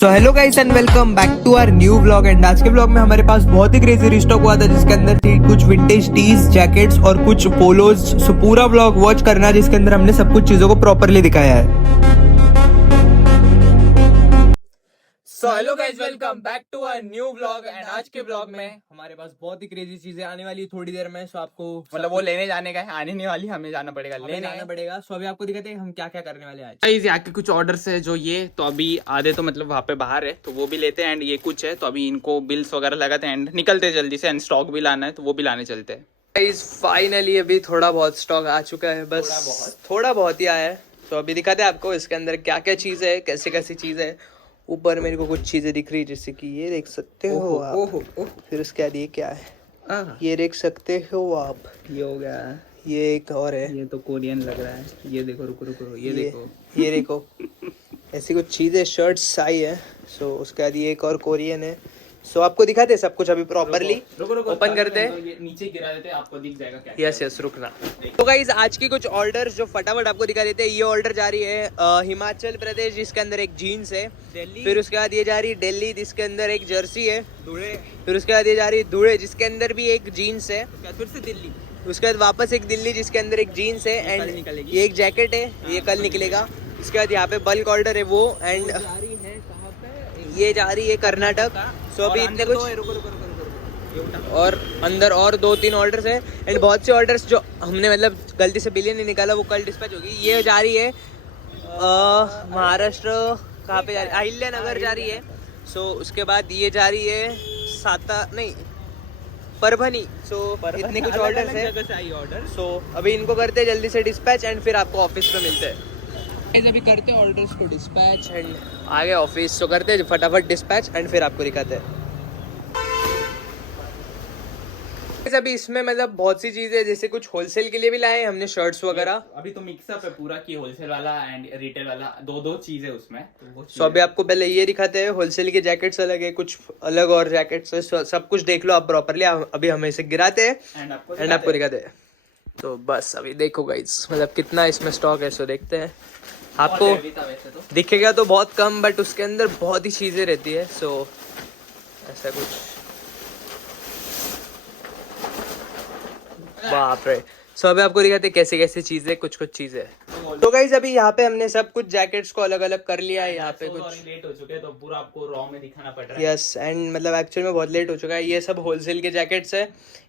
तो hello guys and welcome back to our new vlog. And आज के vlog में हमारे पास बहुत ही क्रेजी रिस्टॉक हुआ था जिसके अंदर थी कुछ विंटेज टीज, जैकेट्स और कुछ पोलोज। सो पूरा व्लॉग वॉच करना जिसके अंदर हमने सब कुछ चीजों को प्रॉपरली दिखाया है। So hello guys, welcome back to our new vlog. And आज के व्लॉग में हमारे पास बहुत ही क्रेजी चीजें आने वाली है थोड़ी देर में। सो आपको मतलब वो लेने जाने का है, आने नहीं वाली, हमें जाना पड़ेगा, लेने आना पड़ेगा। सो अभी आपको दिखाते हैं हम क्या क्या करने वाले हैं आज। गाइस यहाँ के कुछ ऑर्डर्स है जो ये तो अभी आधे तो मतलब वहाँ पे बाहर है तो वो भी लेते हैं। एंड ये कुछ है तो अभी इनको बिल्स वगैरह लगाते हैं एंड निकलते हैं जल्दी से। एंड स्टॉक भी लाना है तो वो भी लाने चलते हैं। गाइस फाइनली अभी थोड़ा बहुत स्टॉक आ चुका है, बस थोड़ा बहुत ही आया है। तो अभी दिखाते हैं आपको इसके अंदर क्या क्या चीज़ है, कैसे कैसी चीज़ है। ऊपर मेरे को कुछ चीज़ें दिख रही है जैसे कि ये देख सकते हो आप। फिर उसके बाद ये क्या है, ये देख सकते हो आप। ये हो गया, ये एक और है, ये तो कोरियन लग रहा है। ये देखो, रुको रुको, ये देखो, ये देखो ऐसी कुछ चीज़ें शर्ट्स आई है। सो उसके बाद ये एक और कोरियन है। सो आपको दिखाते हैं सब कुछ अभी प्रॉपरली। ओपन करते हैं, ये नीचे गिरा देते हैं, आपको दिख जाएगा क्या। यस यस रुकना। तो गाइज आज की कुछ ऑर्डर जो फटाफट आपको दिखा देते हैं। ये ऑर्डर जा रही है हिमाचल प्रदेश जिसके अंदर एक जीन्स है। फिर उसके बाद ये जा रही है दिल्ली जिसके अंदर एक जर्सी है। फिर उसके बाद ये जा रही है धुले जिसके अंदर भी एक जीन्स है। फिर से दिल्ली, उसके बाद वापस एक दिल्ली जिसके अंदर एक जीन्स है। एंड ये एक जैकेट है, ये कल निकलेगा। उसके बाद यहाँ पे बल्क ऑर्डर है वो। एंड ये जा रही है कर्नाटक। सो अभी इतने कुछ और अंदर और 2-3 ऑर्डर्स है। एंड बहुत से ऑर्डर्स जो हमने मतलब गलती से बिलियन नहीं निकाला वो कल डिस्पैच होगी। ये जा रही है महाराष्ट्र, कहाँ पे जा रही है, अहिल्या नगर जा रही है। सो उसके बाद ये जा रही है परभनी। सो इतने कुछ ऑर्डर्स है। सो अभी इनको करते हैं जल्दी से डिस्पैच एंड फिर आपको ऑफिस में मिलते हैं। अभी करते हैं ऑर्डर्स को डिस्पैच एंड आगे ऑफिस। सो करते हैं फटाफट डिस्पैच एंड फिर आपको दिखाते हैं। अभी इसमें मतलब बहुत सी चीजें जैसे कुछ होलसेल के लिए भी लाए हमने शर्ट्स वगैरह। अभी तो मिक्सअप है पूरा की होलसेल वाला एंड रिटेल वाला, दो चीज है उसमें। सो अभी आपको पहले ये दिखाते हैं। होलसेल के जैकेट्स अलग है, कुछ अलग और जैकेट्स है। सब कुछ देख लो आप प्रॉपरली। अभी हम इसे गिराते हैं एंड आपको दिखाते हैं। तो बस अभी देखो गाइस मतलब कितना इसमें स्टॉक है। सो देखते हैं, आपको दिखेगा तो बहुत कम बट उसके अंदर बहुत ही चीजें रहती है। सो ऐसा कुछ बाप रे। सो अभी आपको दिखाते हैं कैसे कैसे चीजें, कुछ चीजें। तो गाइस अभी यहाँ पे हमने सब कुछ जैकेट्स को अलग अलग कर लिया है। यहाँ पे कुछ लेट हो चुके हैं तो पूरा आपको रॉ में दिखाना पड़ रहा है। यस एंड मतलब एक्चुअल में बहुत लेट हो चुका है। ये सब होलसेल के जैकेट्स है।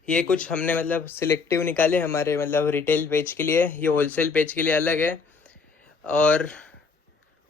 ये कुछ हमने मतलब सिलेक्टिव निकाले हमारे मतलब रिटेल पेज के लिए, ये होलसेल पेज के लिए अलग है। और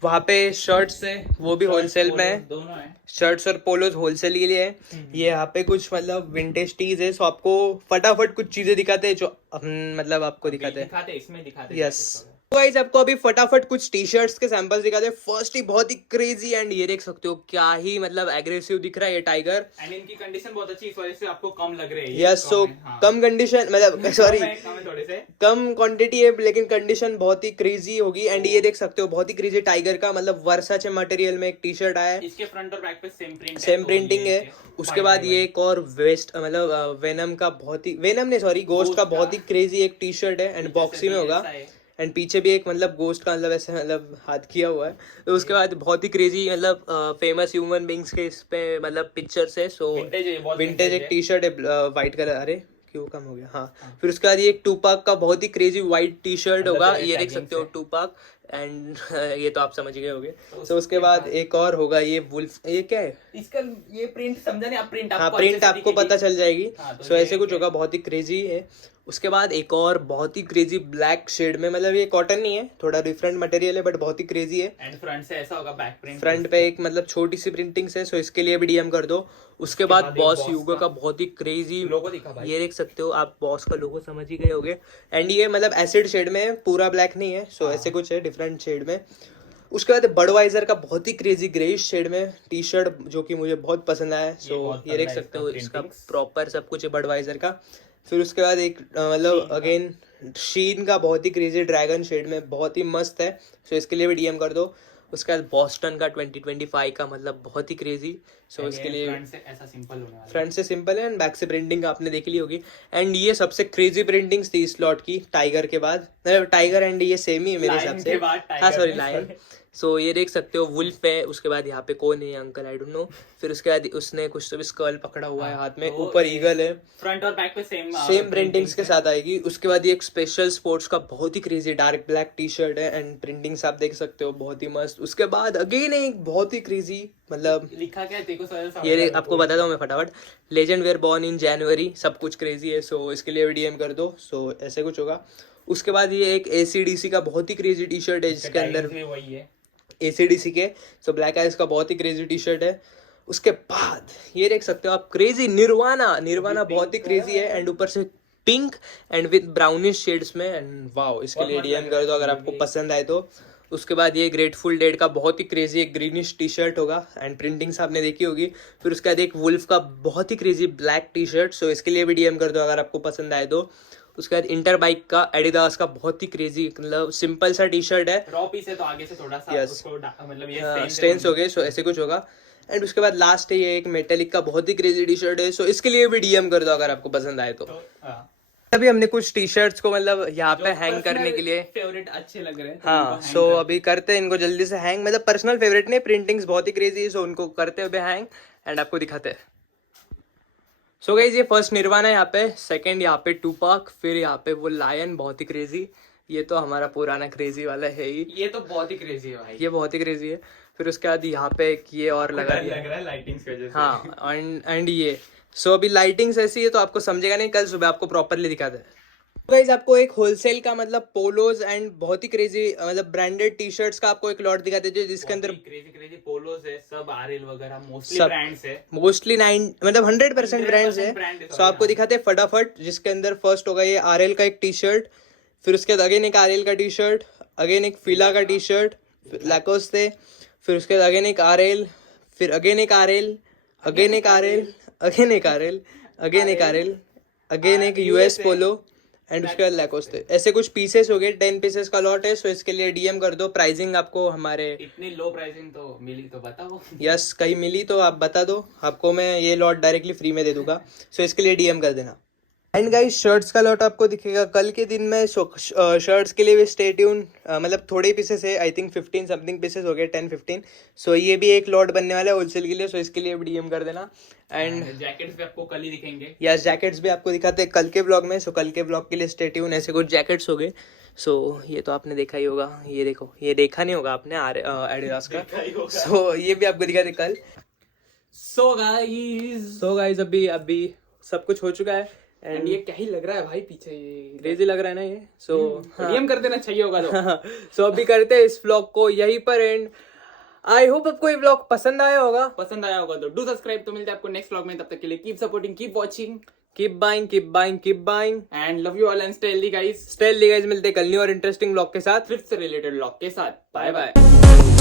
वहाँ पे शर्ट्स है वो भी होलसेल में है, दोनों है। शर्ट्स और पोलोज होलसेल के लिए है। ये यहाँ पे कुछ मतलब विंटेज टीज है। सो आपको फटाफट कुछ चीजें दिखाते हैं जो हम मतलब आपको दिखाते हैं। इसमें दिखाते यस गाइस आपको अभी फटाफट कुछ टी शर्ट्स के सैंपल्स दिखाते हैं। फर्स्ट ही बहुत ही क्रेजी एंड ये देख सकते हो क्या ही मतलब एग्रेसिव दिख रहा है ये टाइगर। एंड इनकी कंडीशन बहुत अच्छी है, इस वजह से आपको कम लग रहे हैं। यस सो कम कंडीशन मतलब सॉरी थोड़े से कम क्वांटिटी है लेकिन कंडीशन बहुत ही क्रेजी होगी। एंड ये देख सकते हो बहुत ही क्रेजी टाइगर का मतलब वर्साचे मटेरियल में एक टी शर्ट आया है। इसके फ्रंट और बैक पे सेम प्रिंटिंग है। उसके बाद ये एक और वेस्ट मतलब वेनम का बहुत ही गोस्ट का बहुत ही क्रेजी एक टी शर्ट है एंड बॉक्सी में होगा। एंड पीछे भी एक मतलब गोस्ट का मतलब ऐसे मतलब हाथ किया हुआ है। तो उसके बाद बहुत ही क्रेजी मतलब फेमस ह्यूमन बींग्स के इस पे मतलब पिक्चर्स है। सो विंटेज एक टी शर्ट है व्हाइट कलर। अरे क्यों कम हो गया, हाँ। फिर उसके बाद ये एक टूपाक का बहुत ही क्रेजी व्हाइट टी शर्ट होगा। ये देख सकते हो टूपाक एंड ये तो आप समझ गए होंगे। तो उसके बाद एक और होगा ये वुल्फ। ये क्या है इसका, ये प्रिंट समझा नहीं आप? प्रिंट हाँ प्रिंट आपको पता चल जाएगी। तो सो ऐसे कुछ होगा, बहुत ही क्रेजी है। उसके बाद एक और बहुत ही क्रेजी ब्लैक शेड में मतलब ये कॉटन नहीं है, थोड़ा डिफरेंट मटेरियल है बट बहुत ही क्रेजी है। एंड फ्रंट से ऐसा होगा, बैक प्रिंट फ्रंट पे एक मतलब छोटी सी प्रिंटिंग्स है। सो इसके लिए भी डीएम कर दो। उसके बाद बॉस यूगो का बहुत ही क्रेजी लोगो दिखा भाई। ये देख सकते हो आप, बॉस का लोगो समझ ही गए होगे। एंड ये मतलब एसिड शेड में है, पूरा ब्लैक नहीं है। सो ऐसे कुछ है डिफरेंट शेड में। उसके बाद बडवाइजर का बहुत ही क्रेजी ग्रेइश शेड में टी शर्ट जो कि मुझे बहुत पसंद आया। सो ये देख सकते हो इसका प्रॉपर सब कुछ है बडवाइजर का। फिर उसके बाद एक मतलब अगेन शीन का बहुत ही क्रेजी ड्रैगन शेड में बहुत ही मस्त है। सो इसके लिए भी डीएम कर दो। उसके बाद बॉस्टन का 2025 का मतलब बहुत ही क्रेजी। सो इसके लिए फ्रंट से ऐसा सिंपल होने वाला है। फ्रंट से सिंपल है एंड बैक से प्रिंटिंग आपने देख ली होगी। एंड ये सबसे क्रेजी प्रिंटिंग्स थी इस लॉट की टाइगर के बाद। टाइगर एंड ये सेम ही है मेरे हिसाब से, हाँ सॉरी लायन। सो ये देख सकते हो वुल्फ है, उसके बाद यहाँ पे कौन है अंकल आई डोंट नो, फिर उसके बाद उसने कुछ तो भी स्कल पकड़ा हुआ है हाथ में, तो ऊपर ईगल है, फ्रंट और बैक पे सेम प्रिंटिंग्स के साथ आएगी। उसके बाद ये एक स्पेशल स्पोर्ट्स का बहुत ही crazy dark black T shirt है एंड प्रिंटिंग्स आप देख सकते हो बहुत ही मस्त। उसके बाद अगेन एक बहुत ही क्रेजी मतलब लिखा क्या है देखो सर, ये आपको बताता हूँ मैं फटाफट, लेजेंड वेयर बॉर्न इन जनवरी, सब कुछ क्रेजी है, सो इसके लिए डीएम कर दो। सो ऐसे कुछ होगा। उसके बाद ये एक ACDC का बहुत ही क्रेजी टी शर्ट है जिसके अंदर वही है ACDC के, सो ब्लैक आइज का बहुत ही क्रेजी टी शर्ट है। उसके बाद ये देख सकते हो आप क्रेजी निर्वाणा बहुत ही क्रेजी है एंड ऊपर से pink and with brownish shades में एंड वाओ, इसके लिए डीएम कर दो अगर आपको पसंद आए तो। उसके बाद ये ग्रेटफुल डेड का बहुत ही क्रेजी एक ग्रीनिश टी शर्ट होगा एंड प्रिंटिंग्स आपने देखी होगी। फिर उसके बाद एक वुल्फ का बहुत ही क्रेजी ब्लैक टी शर्ट, सो इसके लिए भी डीएम कर दो अगर आपको पसंद आए तो। उसके बाद इंटर बाइक का एडिडास का बहुत ही क्रेजी मतलब सिंपल सा टी शर्ट है, रॉ पीस है तो आगे से थोड़ा सा Yes. उसको मतलब ये स्टेन्स हो गए, सो ऐसे कुछ होगा। एंड उसके बाद लास्ट है ये एक मेटेलिक का बहुत ही क्रेजी टी शर्ट है, सो इसके लिए भी डीएम कर दो अगर आपको पसंद आए तो। अभी हमने कुछ टी शर्ट्स को मतलब यहाँ पे हैंग करने के लिए फेवरेट अच्छे लग रहे हैं हाँ, सो अभी करते हैं इनको जल्दी से हैंग, मतलब पर्सनल फेवरेट नहीं, प्रिंटिंग्स बहुत ही क्रेजी है, सो उनको करते हुए हैंग एंड आपको दिखाते हैं। सो गाइस ये फर्स्ट निर्वाणा है यहाँ पे, सेकंड यहाँ पे टूपाक, फिर यहाँ पे वो लायन बहुत ही क्रेजी, ये तो हमारा पुराना क्रेजी वाला है ही, ये तो बहुत ही क्रेजी है भाई, ये बहुत ही क्रेजी है। फिर उसके बाद यहाँ पे एक ये और लगा लग रहा है लाइटिंग्स की वजह से। हाँ एंड ये सो अभी लाइटिंग्स ऐसी है तो आपको समझेगा नहीं, कल सुबह आपको प्रॉपरली दिखाते हैं। गाइस आपको एक होलसेल का मतलब पोलोज एंड बहुत ही क्रेजी मतलब ब्रांडेड टी शर्ट्स का आपको एक लॉट दिखाते हैं जिसके अंदर क्रेजी पोलोज है, सब आरएल वगैरह मोस्टली सब ब्रांड्स है, मोस्टली 9 मतलब 100% ब्रांड्स है। सो आपको दिखाते हैं फटाफट, जिसके अंदर फर्स्ट होगा ये आरएल का एक टी शर्ट, फिर उसके बाद अगेन एक आरएल का टी शर्ट, अगेन एक फिला का टी शर्ट लैकोस्टे, फिर उसके बाद अगेन एक आरएल, फिर अगेन एक आरएल, अगेन एक आरएल, अगेन एक आरएल, अगेन एक आरएल, अगेन एक यूएस पोलो एंड उसके बाद लैकोस्टे। ऐसे कुछ पीसेस हो गए, 10 पीसेस का लॉट है, सो इसके लिए डीएम कर दो। प्राइसिंग आपको हमारे इतनी लो प्राइसिंग तो मिली तो बताओ। यस कहीं मिली तो आप बता दो, आपको मैं ये लॉट डायरेक्टली फ्री में दे दूंगा, सो इसके लिए डीएम कर देना। एंड गाइस शर्ट्स का लॉट आपको दिखेगा कल के दिन में, सो शर्ट्स के लिए भी स्टे ट्यून, मतलब थोड़े पीसेस है, आई थिंक 15 समथिंग पीसेस हो गए, 10-15, सो ये भी एक लॉट बनने वाला है होलसेल के लिए, सो इसके लिए भी डीएम कर देना। एंड जैकेट्स भी आपको कल ही दिखेंगे, यस जैकेट्स भी आपको दिखाते हैं कल के ब्लॉग में, सो कल के ब्लॉग के लिए स्टे ट्यून। ऐसे कुछ जैकेट्स हो गए, सो ये तो आपने देखा ही होगा, ये देखो, ये देखा नहीं होगा आपने एडिडास का, सो ये भी आपको दिखाते कल। सो गाइस अभी सब कुछ हो चुका है एंड ये क्या ही लग रहा है भाई पीछे, ये क्रेजी लग रहा है ना ये, सो डीएम कर देना चाहिए होगा तो। सो अभी करते हैं इस व्लॉग को यहीं पर एंड। आई होप आपको ये व्लॉग पसंद आया होगा तो डू सब्सक्राइब। तो मिलते हैं आपको नेक्स्ट व्लॉग में, तब तक के लिए keep supporting, keep watching, keep buying and love you all and stay healthy guys. मिलते हैं कल न्यू और इंटरेस्टिंग व्लॉग के साथ, फिर से रिलेटेड व्लॉग के साथ। Bye bye.